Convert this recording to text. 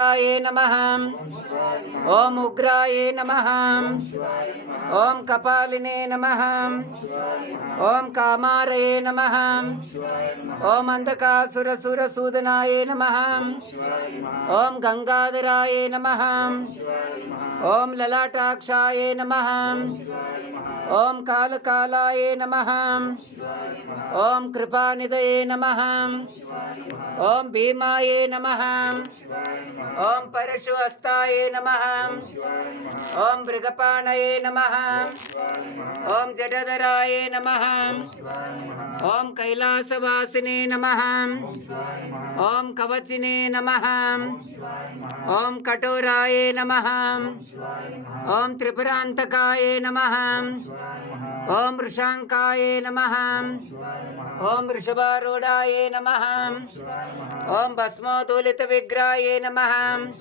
नमः। ओम उग्राय नमः। ओम कपालिने नमः। ओम कामारये नमः। ओम अंधकासुरसुरसूदनाय नमः। ओम गंगाधराय नमः। ओम ललाटाक्षाय नमः। ओम कालकालाय नमः। ओम कृपानिधये नमः। ओम भीमाय नमः। ओम परशुहस्ताय नमः। ओम मृगपाणये नमः। ओम जडधराय नमः। ओम कैलासवासिने नमः। ओम कवचिने नमः। ओम कठोराय नमः। ओम त्रिपुरांतकाय नमः। ओम वृषांकाय नमः। ओम वृषभारूढ़ाय नमः। ओम भस्मोदूलित विग्रहाय नमः।